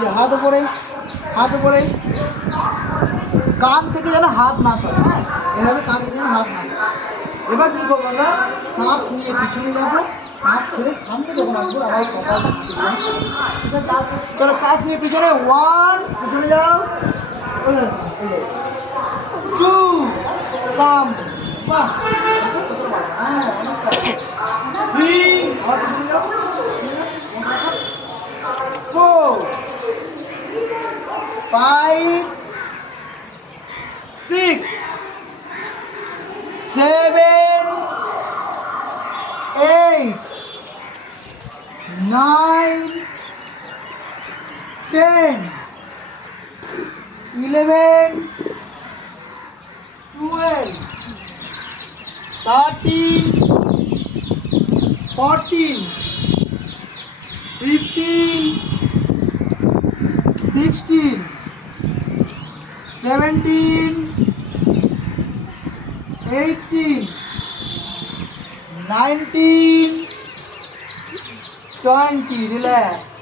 যে হাত উপরে, হাত উপরে, কান থেকে যেন হাত না সরে। হ্যাঁ, এভাবে কান থেকে যেন হাত না সরে। এবার কি করবো আমরা, শ্বাস নিয়ে পিছনে যাবো, শ্বাস ছেড়ে সামনে যখন আসবো আবার কপাল, ঠিক আছে? চলো শ্বাস নিয়ে পিছনে, 1, পিছনে যাও, 2, সাম, বাহ, 3, আবার পিছনে যাও, 4, 5, 6, 7, 8, 9, 10, 11, 12, 13, 14, 15, 16, 17, 18, 19, 20, relax.